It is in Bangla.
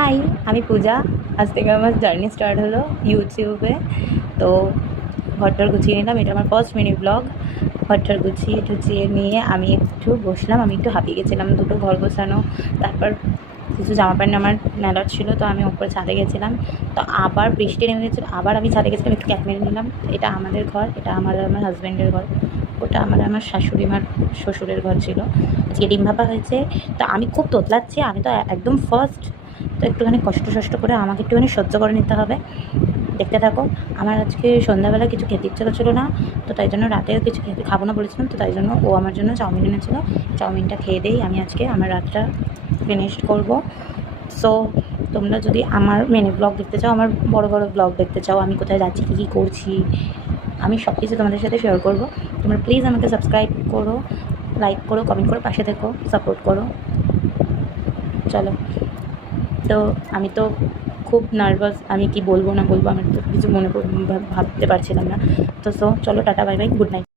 হাই, আমি পূজা। আজ থেকে আমার জার্নি স্টার্ট হলো ইউটিউবে। তো ঘরটর গুছিয়ে নিলাম, এটা আমার ফার্স্ট মিনি ব্লগ। ঘরটর গুছিয়ে টুছিয়ে নিয়ে আমি একটু বসলাম, আমি একটু হাঁপিয়ে গেছিলাম, দুটো ঘর গোছানো, তারপর কিছু জামা প্যান্ট আমার মেলার ছিল, তো আমি ওপরে ছাদে গেছিলাম। তো আবার বৃষ্টি নেমে গেছিলো, আবার আমি ছাদে গেছিলাম, একটু ক্যাপ মেরে নিলাম। এটা আমাদের ঘর, এটা আমার হাজব্যান্ডের ঘর, ওটা আমার শাশুড়ি মার শ্বশুরের ঘর ছিল। আজকে ডিম ভাপা হয়েছে। তো আমি খুব তোতলাচ্ছি, আমি তো একদম ফার্স্ট, তো একটুখানি কষ্ট করে আমাকে একটুখানি সহ্য করে নিতে হবে। দেখতে থাকো। আমার আজকে সন্ধ্যাবেলা কিছু খেতে ইচ্ছে করছিলো না, তো তাই জন্য রাতেও কিছু খাবো না বলেছিলাম, তো তাই জন্য ও আমার জন্য চাউমিন এনেছিলো। চাউমিনটা খেয়ে দিয়েই আমি আজকে আমার রাতটা ফিনিশড করবো। সো তোমরা যদি আমার মিনি ব্লগ দেখতে চাও, আমার বড় ব্লগ দেখতে চাও, আমি কোথায় যাচ্ছি, কী করছি, আমি সব কিছু তোমাদের সাথে শেয়ার করবো। তোমরা প্লিজ আমাকে সাবস্ক্রাইব করো, লাইক করো, কমেন্ট করো, পাশে থেকো, সাপোর্ট করো। চলো। তো আমি তো খুব নার্ভাস, আমি কি বলবো না বলবো, আমার তো কিছু ভাবতে পারছিলাম না। তো চলো, tata, bye bye, good night.